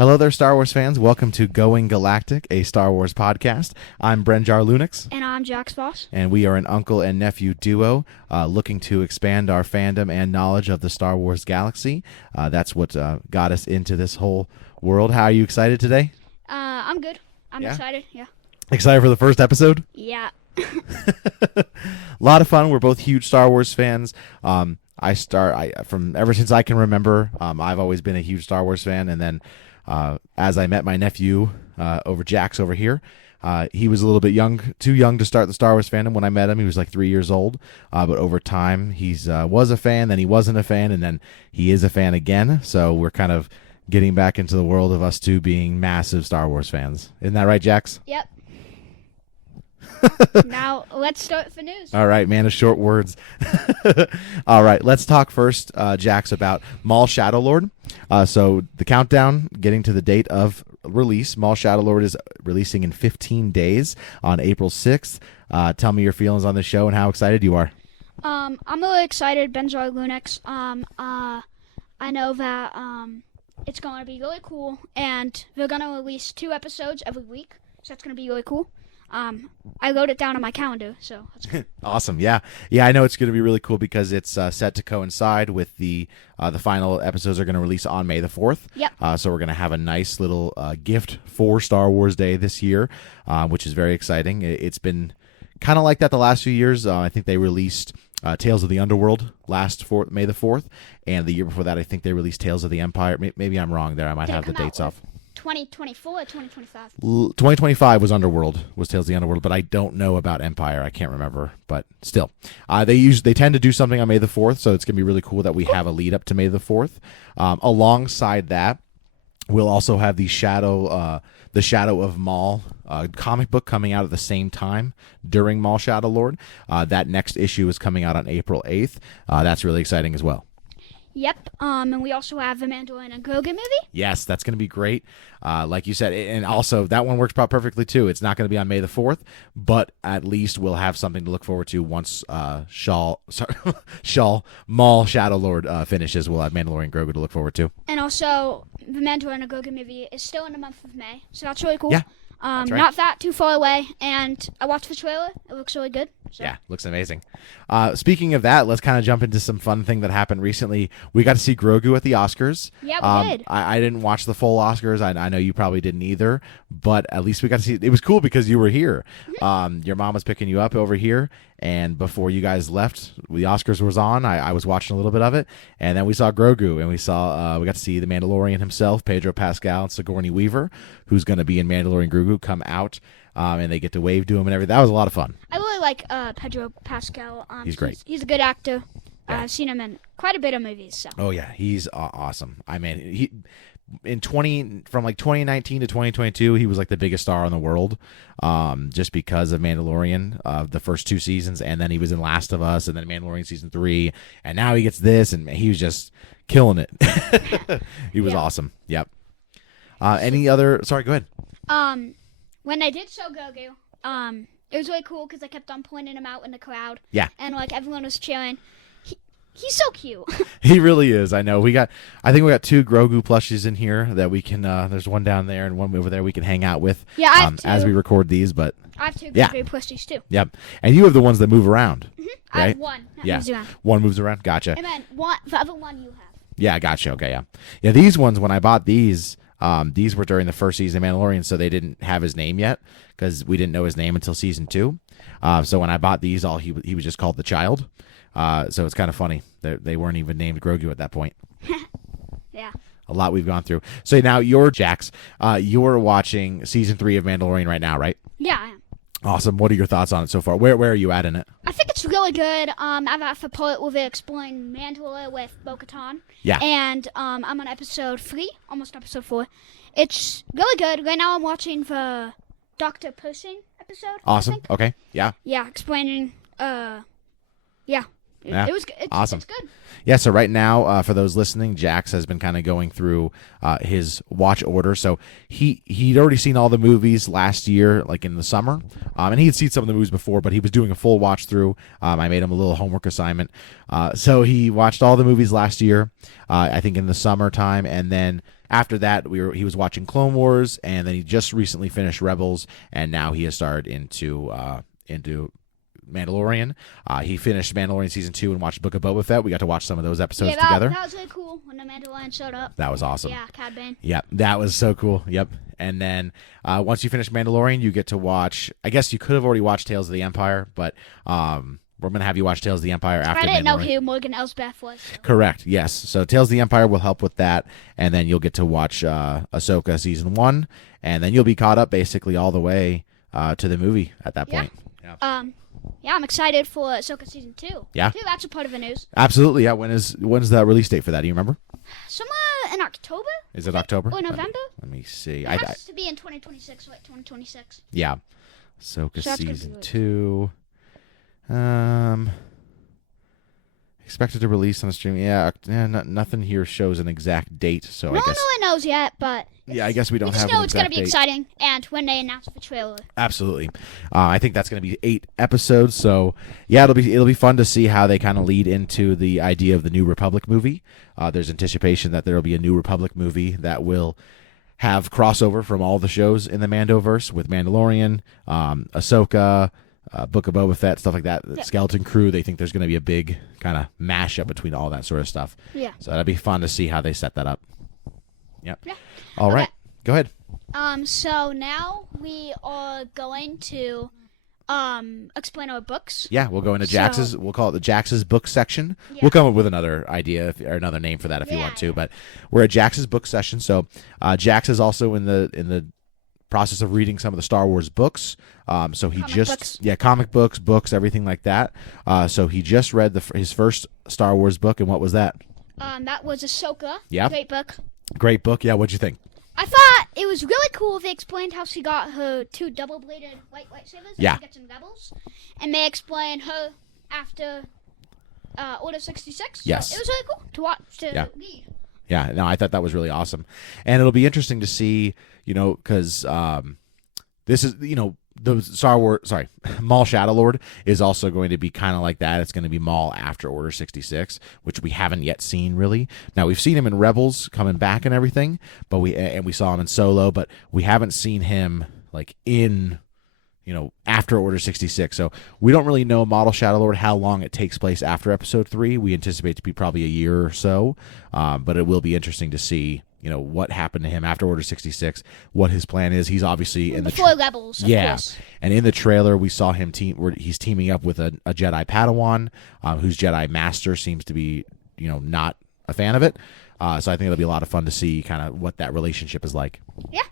Hello there, Star Wars fans. Welcome to Going Galactic, a Star Wars podcast. I'm Brenjar Lunix. And I'm Jax Voss. And we are an uncle and nephew duo looking to expand our fandom and knowledge of the Star Wars galaxy. That's what got us into this whole world. How are you excited today? I'm good. I'm excited, yeah. Excited for the first episode? Yeah. A lot of fun. We're both huge Star Wars fans. From ever since I can remember, I've always been a huge Star Wars fan, and then as I met my nephew over Jax over here, he was a little bit too young to start the Star Wars fandom. When I met him, he was like 3 years old. But over time, he's was a fan, then he wasn't a fan, and then he is a fan again. So we're kind of getting back into the world of us two being massive Star Wars fans. Isn't that right, Jax? Yep. Now, let's start with the news. All right, man of short words. All right, let's talk first, Jax, about Maul Shadowlord. So the countdown, getting to the date of release. Maul Shadowlord is releasing in 15 days on April 6th. Tell me your feelings on the show and how excited you are. I'm really excited, Brenjar Lunix. I know that it's going to be really cool, and they're going to release 2 episodes every week, so that's going to be really cool. I wrote it down on my calendar, so that's good. Awesome. Yeah. I know it's going to be really cool because it's set to coincide with the final episodes are going to release on May the 4th. Yep. So we're going to have a nice little gift for Star Wars Day this year, which is very exciting. It's been kind of like that the last few years. I think they released Tales of the Underworld May the 4th, and the year before that I think they released Tales of the Empire. Maybe I'm wrong there. I might have the dates off. 2024 or 2025? 2025 was Tales of the Underworld, but I don't know about Empire. I can't remember, but still. They tend to do something on May the 4th, so it's going to be really cool that we have a lead up to May the 4th. Alongside that, we'll also have the Shadow of Maul comic book coming out at the same time during Maul Shadowlord. That next issue is coming out on April 8th. That's really exciting as well. Yep, and we also have the Mandalorian and Grogu movie. Yes, that's going to be great. Like you said, and also that one works out perfectly too. It's not going to be on May the 4th, but at least we'll have something to look forward to once Maul Shadowlord finishes. We'll have Mandalorian and Grogu to look forward to. And also, the Mandalorian and Grogu movie is still in the month of May, so that's really cool. Yeah, that's right. Not that too far away, and I watched the trailer. It looks really good. So. Yeah, looks amazing. Speaking of that, let's kind of jump into some fun thing that happened recently. We got to see Grogu at the Oscars. Yeah, we did. I didn't watch the full Oscars. I know you probably didn't either, but at least we got to see. It was cool because you were here. Mm-hmm. Your mom was picking you up over here, and before you guys left, the Oscars was on. I was watching a little bit of it, and then we saw Grogu, and we got to see the Mandalorian himself, Pedro Pascal, and Sigourney Weaver, who's going to be in Mandalorian Grogu, come out. And they get to wave to him and everything. That was a lot of fun. I really like Pedro Pascal. He's great. He's a good actor. Yeah. I've seen him in quite a bit of movies. So. Oh yeah, he's awesome. I mean, from like 2019 to 2022, he was like the biggest star in the world, just because of Mandalorian, the first 2 seasons, and then he was in Last of Us, and then Mandalorian season 3, and now he gets this, and he was just killing it. He was awesome. Yep. Any other? Sorry, go ahead. When I did show Grogu, it was really cool because I kept on pointing him out in the crowd. Yeah. And like everyone was cheering. He's so cute. He really is. I know. I think we got 2 Grogu plushies in here that we can. There's one down there and one over there we can hang out with. Yeah, I have 2. As we record these, but I have 2 Grogu plushies too. Yep. And you have the ones that move around. Mm-hmm. Right? I have 1. That moves around. One moves around. Gotcha. And then the other one you have. Yeah, gotcha. Okay, yeah. Yeah, these ones, when I bought these were during the first season of Mandalorian, so they didn't have his name yet because we didn't know his name until season 2. So when I bought these, he was just called the Child. So it's kind of funny. They weren't even named Grogu at that point. Yeah. A lot we've gone through. So now you're Jax. You're watching season 3 of Mandalorian right now, right? Yeah, I am. Awesome. What are your thoughts on it so far? Where are you at in it? I think it's really good. I'm at the part where they explain Mandalore with Bo-Katan. Yeah. And I'm on episode 3, almost episode 4. It's really good. Right now I'm watching the Dr. Pershing episode. Awesome. Okay. Yeah. Yeah, explaining. Yeah. Yeah. It was Awesome. It's good. Yeah, so right now, for those listening, Jax has been kind of going through his watch order. So he'd already seen all the movies last year, like in the summer, and he had seen some of the movies before, but he was doing a full watch through. I made him a little homework assignment. So he watched all the movies last year, I think in the summertime, and then after that, he was watching Clone Wars, and then he just recently finished Rebels, and now he has started into Mandalorian. He finished Mandalorian season 2 and watched Book of Boba Fett. We got to watch some of those episodes together. That was really cool when the Mandalorian showed up. That was awesome. Yeah, Cad Bane. Yep, that was so cool. Yep. And then once you finish Mandalorian, you get to watch. I guess you could have already watched Tales of the Empire, but we're gonna have you watch Tales of the Empire after. I didn't know Mandalorian. who Morgan Elsbeth was. So. Correct. Yes. So Tales of the Empire will help with that, and then you'll get to watch Ahsoka season 1, and then you'll be caught up basically all the way to the movie at that point. Yeah. Yeah, I'm excited for Ahsoka season 2. Yeah. Too, that's a part of the news. Absolutely. Yeah. When's the release date for that? Do you remember? Somewhere in October? Is it October? Or November? Let me see. It has to be in 2026, like 2026. Yeah. Ahsoka So season 2. Expected to release on the stream. Yeah, nothing here shows an exact date. So No I guess. one really knows yet, but Yeah, I guess we don't we just have know an it's going to exact be date. exciting. And when they announce the trailer. Absolutely. I think that's going to be 8 episodes. So yeah, it'll be fun to see how they kind of lead into the idea of the New Republic movie. There's anticipation that there will be a New Republic movie that will have crossover from all the shows in the Mando-verse with Mandalorian, Ahsoka, Book of Boba Fett, stuff like that. Yeah. Skeleton Crew. They think there's going to be a big kind of mashup between all that sort of stuff. Yeah. So that'd be fun to see how they set that up. Yep. Yeah. All right. Go ahead. So now we are going to explain our books. Yeah, we'll go into Jax's. We'll call it the Jax's book section. Yeah. We'll come up with another idea or another name for that if you want to. But we're at Jax's book session. So Jax is also in the process of reading some of the Star Wars books. So he comic books, everything like that. So he just read his first Star Wars book, and what was that? That was Ahsoka. Yeah. Great book. Great book. Yeah, what'd you think? I thought it was really cool. They explained how she got her 2 double-bladed white lightsabers. Yeah. That she gets in Rebels, and they explained her after Order 66. Yes. So it was really cool to watch read. Yeah, no, I thought that was really awesome. And it'll be interesting to see, because this is, the Star Wars, Maul Shadow Lord is also going to be kind of like that. It's going to be Maul after Order 66, which we haven't yet seen really. Now we've seen him in Rebels coming back and everything, but we saw him in Solo, but we haven't seen him like in, after Order 66. So we don't really know Model Shadow Lord how long it takes place after Episode 3. We anticipate to be probably a year or so, but it will be interesting to see. What happened to him after Order 66, what his plan is. He's obviously in Before Rebels, of course. And in the trailer, we saw him he's teaming up with a Jedi Padawan, whose Jedi Master seems to be, not a fan of it. So I think it'll be a lot of fun to see kind of what that relationship is like. Yeah.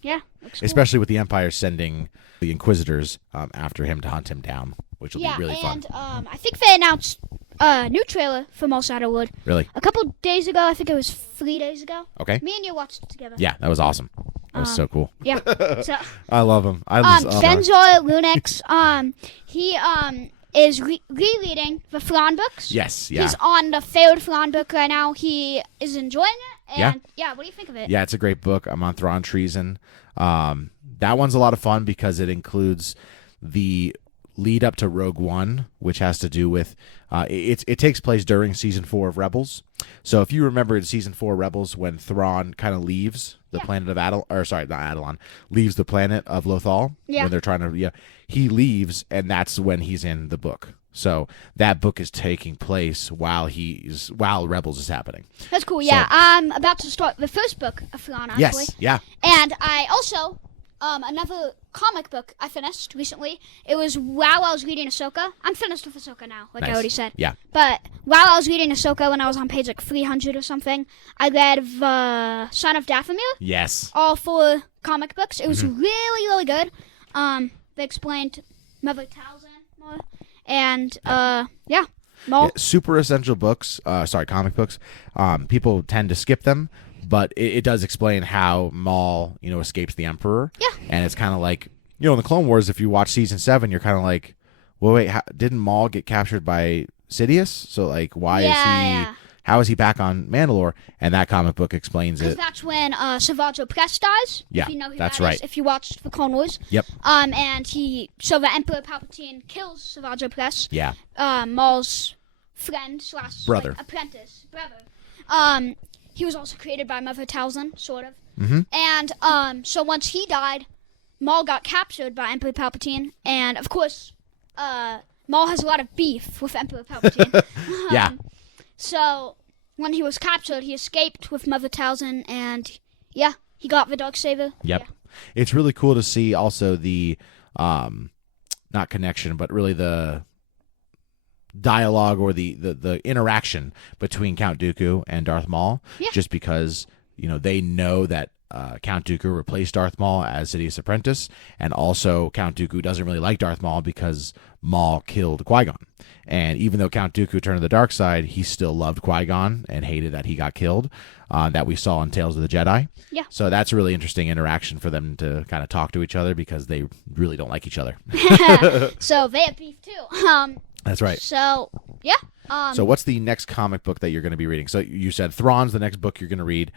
Yeah. Looks cool. Especially with the Empire sending the Inquisitors after him to hunt him down, which will be really fun. I think they announced a new trailer for Maul Shadow Lord. Really? A couple days ago. I think it was 3 days ago. Okay. Me and you watched it together. Yeah, that was awesome. That was so cool. Yeah. So, I love him. Benzoy Lunix, he is rereading the Thrawn books. Yes, yeah. He's on the third Thrawn book right now. He is enjoying it. And what do you think of it? Yeah, it's a great book. I'm on Thrawn Treason. That one's a lot of fun because it includes the lead up to Rogue One, which has to do with it takes place during season 4 of Rebels. So if you remember in season 4 Rebels, when Thrawn kind of leaves the planet of leaves the planet of Lothal when they're trying to he leaves, and that's when he's in the book. So that book is taking place while Rebels is happening. That's cool. Yeah, I'm about to start the first book of Thrawn, actually. Yes, yeah. And I also another comic book I finished recently. It was while I was reading Ahsoka. I'm finished with Ahsoka now, like Nice. I already said. Yeah. But while I was reading Ahsoka, when I was on page like 300 or something, I read the Son of Dathomir. Yes. All 4 comic books. It was really, really good. They explained Mother Talzin more. And, Maul. Yeah, super essential books, comic books. People tend to skip them, but it does explain how Maul, escapes the Emperor. Yeah. And it's kind of like, in the Clone Wars, if you watch season 7, you're kind of like, Well, wait, didn't Maul get captured by Sidious? So, like, why is he? Yeah. How is he back on Mandalore? And that comic book explains Because it. that's when Savage Opress dies. Yeah, if you know who that's that right. is, if you watched the Clone Wars. Yep. And so the Emperor Palpatine kills Savage Opress. Yeah. Maul's friend / Brother. like, apprentice brother. He was also created by Mother Talzin, sort of. Mm-hmm. And so once he died, Maul got captured by Emperor Palpatine, and of course, Maul has a lot of beef with Emperor Palpatine. Yeah. So when he was captured, he escaped with Mother Talzin, and yeah, he got the Darksaber. Yep. Yeah. It's really cool to see also the, not connection, but really the dialogue or the interaction between Count Dooku and Darth Maul. Yeah. Just because, they know that Count Dooku replaced Darth Maul as Sidious's apprentice, and also Count Dooku doesn't really like Darth Maul because Maul killed Qui-Gon. And even though Count Dooku turned to the dark side, he still loved Qui-Gon and hated that he got killed, that we saw in Tales of the Jedi. Yeah. So that's a really interesting interaction for them to kind of talk to each other because they really don't like each other. So they have beef too. That's right. So yeah. So what's the next comic book that you're going to be reading? So you said Thrawn's the next book you're going to read.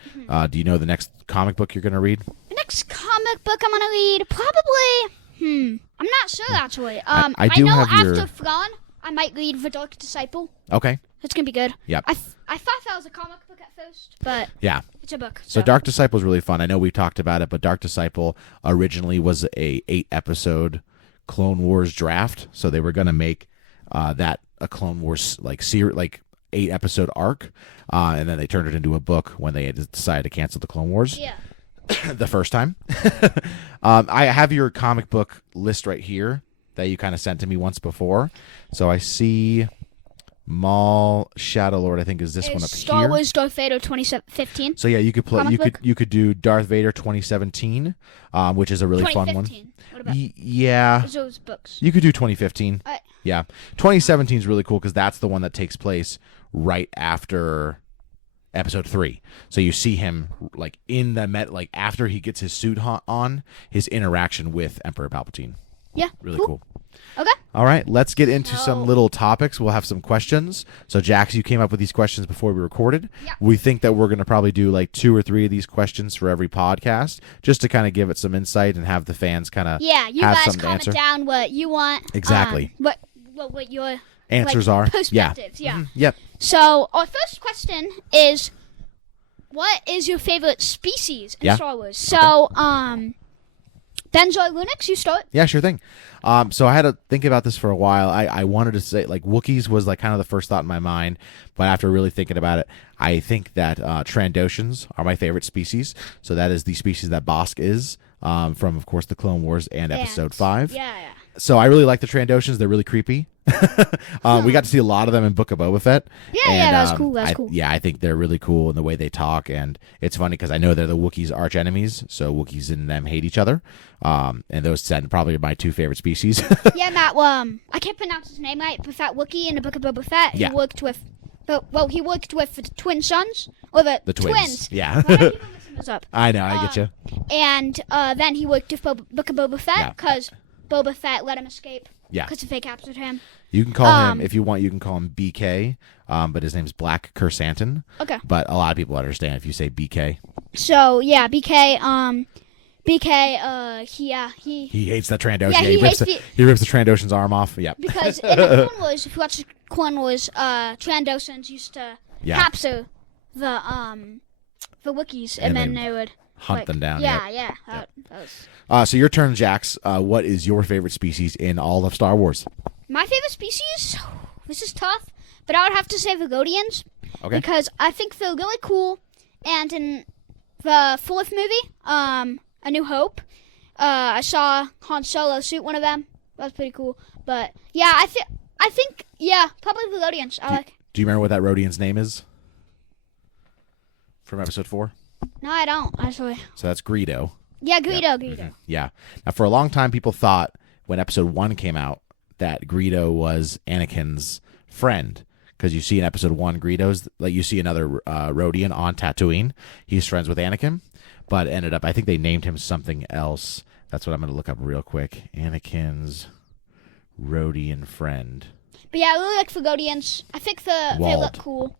Do you know the next comic book you're going to read? The next comic book I'm gonna read probably. I'm not sure actually. I do know have after your- Thrawn, I might read The Dark Disciple. Okay. It's gonna be good. Yep. I thought that was a comic book at first, but Yeah. it's a book. So Dark Disciple is really fun. I know we talked about it, but Dark Disciple originally was a 8-episode Clone Wars draft. So they were going to make that a Clone Wars like 8-episode arc, and then they turned it into a book when they had decided to cancel the Clone Wars. Yeah. The first time. I have your comic book list right here that you kind of sent to me once before. So I see Maul, Shadow Lord, I think is this one up Star here. Wars Darth Vader 2015. So yeah, you could play. Comic book? You could do Darth Vader 2017, which is a really fun one. 2015. What about Yeah, those books? you could do 2015. Alright. Yeah, 2017 is really cool because that's the one that takes place right after Episode 3. So you see him like in the like after he gets his suit on, his interaction with Emperor Palpatine. Yeah. Really cool. Okay. All right, let's get into So- some little topics. We'll have some questions. So, Jax, you came up with these questions before we recorded. Yeah. We think that we're going to probably do like 2 or 3 of these questions for every podcast, just to kind of give it some insight and have the fans kind of Yeah, you have guys something to comment answer. down what you want. Exactly. What your Answers like, are. perspectives. Yeah. Yeah. Mhm. Yep. So our first question is, what is your favorite species in Yeah. Star Wars? So, Benjoy Lunix, you start. Yeah, sure thing. So I had to think about this for a while. I wanted to say like Wookiees was like kind of the first thought in my mind, but after really thinking about it, I think that Trandoshans are my favorite species. So that is the species that Bosk is from, of course, the Clone Wars and Episode 5. Yeah. So I really like the Trandoshans. They're really creepy. We got to see a lot of them in Book of Boba Fett. Yeah, and, yeah, that's cool. That's cool. Yeah, I think they're really cool in the way they talk, and it's funny because I know they're the Wookiees' arch enemies, so Wookiees and them hate each other. And those probably are my 2 favorite species. Yeah, Matt. I can't pronounce his name right, but that Wookiee in the Book of Boba Fett, Yeah. he worked with. He worked with the twin sons or the twins. Yeah. Why do I keep on messing this up? I know, I get you. And then he worked with Book of Boba Yeah. Fett because Boba Fett let him escape. Yeah. Because they captured him. You can call him, if you want, you can call him BK, but his name's Black Kersantin. Okay. But a lot of people understand if you say BK. So yeah, BK. He hates that Trandoshan. Yeah, he hates he rips the Trandoshan's arm off. Yep. because in the Clone Wars, if you watch the Clone Wars, Trandoshans used to Yeah. capture the Wookiees, and then they would hunt them down. Yeah, Yep. yeah. That was... So your turn, Jax. What is your favorite species in all of Star Wars? My favorite species? This is tough, but I would have to say the Godians. Okay. Because I think they're really cool. And in the 4th movie, A New Hope, I saw Han Solo shoot one of them. That was pretty cool. But yeah, I think probably the Godians. Do you remember what that Rodian's name is? From Episode 4? No, I don't actually. So that's Greedo. Yeah, Greedo. Yep. Greedo. Yeah. Now, for a long time, people thought when Episode 1 came out that Greedo was Anakin's friend. Because you see in Episode 1, Greedo's, like you see another Rodian on Tatooine. He's friends with Anakin. But ended up, I think they named him something else. That's what I'm going to look up real quick. Anakin's Rodian friend. But yeah, I really like Fagodians. I think they look cool.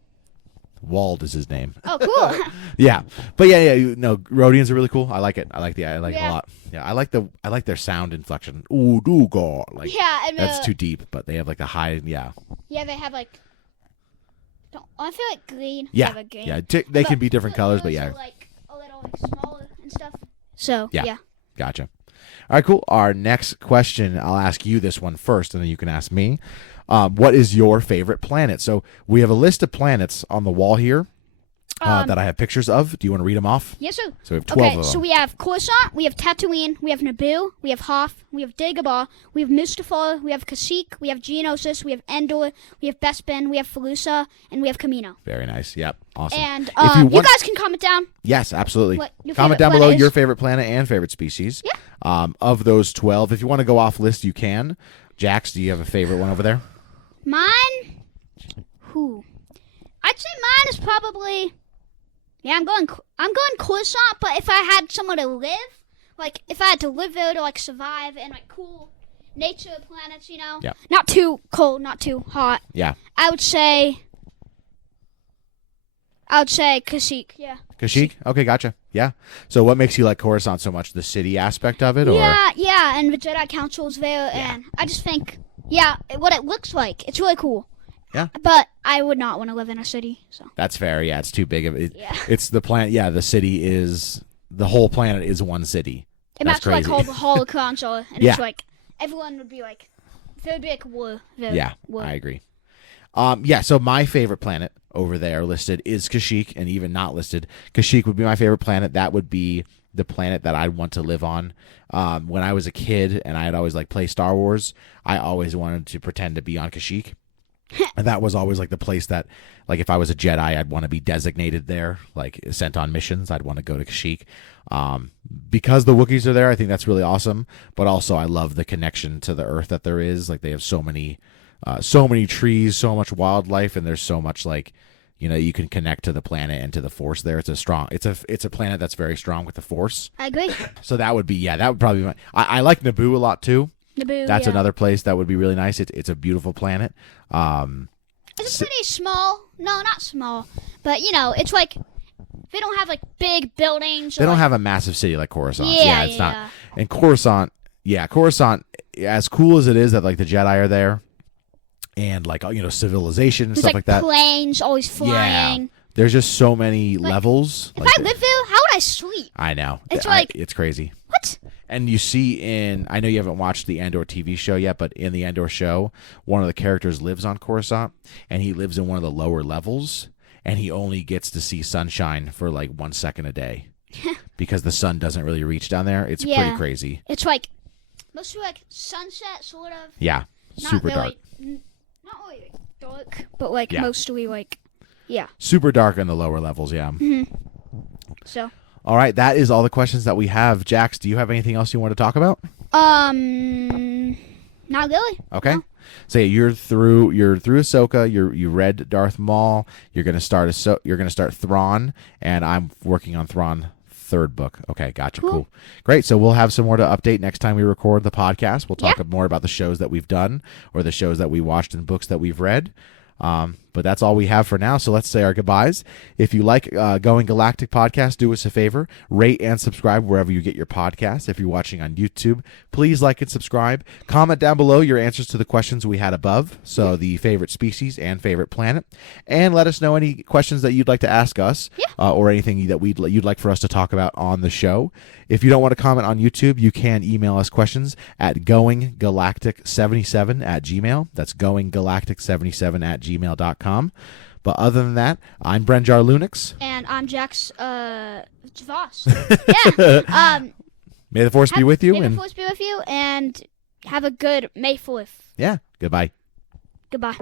Wald is his name. Oh, cool. Yeah, but no, Rodians are really cool. I like it. I like it a lot. Yeah, I like their sound inflection. Ooh, do go. Like, yeah, and that's too deep, but they have like a high. Yeah. Yeah, they have like. I feel like green. Yeah, green. yeah. They can be different colors, but yeah. Like a little smaller and stuff. So yeah. Gotcha. All right, cool. Our next question, I'll ask you this one first, and then you can ask me. What is your favorite planet? So we have a list of planets on the wall here that I have pictures of. Do you want to read them off? Yes, sir. So we have 12 of them. So we have Coruscant, we have Tatooine, we have Naboo, we have Hoth, we have Dagobah, we have Mustafar, we have Kashyyyk, we have Geonosis, we have Endor, we have Bespin, we have Felusa, and we have Kamino. Very nice. Yep. Awesome. And you guys can comment down. Yes, absolutely. Comment down below your favorite planet and favorite species. Yeah. Of those 12, if you want to go off list, you can. Jax, do you have a favorite one over there? Mine? I'd say mine is probably. Yeah, I'm going Coruscant, but if I had somewhere to live, like if I had to live there to like survive and like cool nature planets, Yeah. Not too cold, not too hot. Yeah. I would say Kashyyyk. Yeah. Kashyyyk? Okay, gotcha. Yeah. So what makes you like Coruscant so much? The city aspect of it, or? Yeah, and the Jedi Council is there, and I just think, what it looks like, it's really cool. Yeah. But I would not want to live in a city. So. That's fair. Yeah, it's too big of it. Yeah. It's the planet. Yeah, the city is the whole planet is one city. That's crazy. Like all the holocrons are, and it's like everyone would be like, there would be like war. War. I agree. So my favorite planet over there listed is Kashyyyk, and even not listed, Kashyyyk would be my favorite planet. That would be the planet that I'd want to live on. When I was a kid and I'd always like play Star Wars, I always wanted to pretend to be on Kashyyyk. And that was always like the place that, like, if I was a Jedi, I'd want to be designated there, like sent on missions. I'd want to go to Kashyyyk. Because the Wookiees are there, I think that's really awesome. But also, I love the connection to the Earth that there is. Like, they have so many trees, so much wildlife, and there's so much like, you can connect to the planet and to the Force there. It's a planet that's very strong with the Force. I agree. So that would probably be I like Naboo a lot too. Naboo, that's another place that would be really nice. It's a beautiful planet. It's pretty small. No, not small. But, it's like, they don't have, like, big buildings. They don't have a massive city like Coruscant. Yeah, it's not. And Coruscant, as cool as it is that, like, the Jedi are there, and, like, civilization and stuff like that. Planes always flying. Yeah. There's just so many levels. If I lived there, how would I sleep? I know. It's it's crazy. What? And you see I know you haven't watched the Andor TV show yet, but in the Andor show, one of the characters lives on Coruscant, and he lives in one of the lower levels, and he only gets to see sunshine for like 1 second a day because the sun doesn't really reach down there. It's pretty crazy. It's like mostly like sunset, sort of. Yeah, super dark. Not really dark, but like mostly like, super dark in the lower levels. Yeah. Mm-hmm. So. All right, that is all the questions that we have. Jax, do you have anything else you want to talk about? Not really. Okay. No. So you're through Ahsoka. You read Darth Maul. You're gonna start Thrawn, and I'm working on Thrawn third book. Okay, gotcha. Cool. Great. So we'll have some more to update next time we record the podcast. We'll talk more about the shows that we've done or the shows that we watched and books that we've read. But that's all we have for now, so let's say our goodbyes. If you like Going Galactic podcast, do us a favor, rate and subscribe wherever you get your podcasts. If you're watching on YouTube, please like and subscribe. Comment down below your answers to the questions we had above, so the favorite species and favorite planet, and let us know any questions that you'd like to ask us or anything that you'd like for us to talk about on the show. If you don't want to comment on YouTube, you can email us questions at goinggalactic77@gmail. That's goinggalactic77@gmail.com. But other than that, I'm Brenjar Lunix. And I'm Jax Voss. May the Force be with you. May the Force be with you, and have a good May 4th. Yeah, goodbye. Goodbye.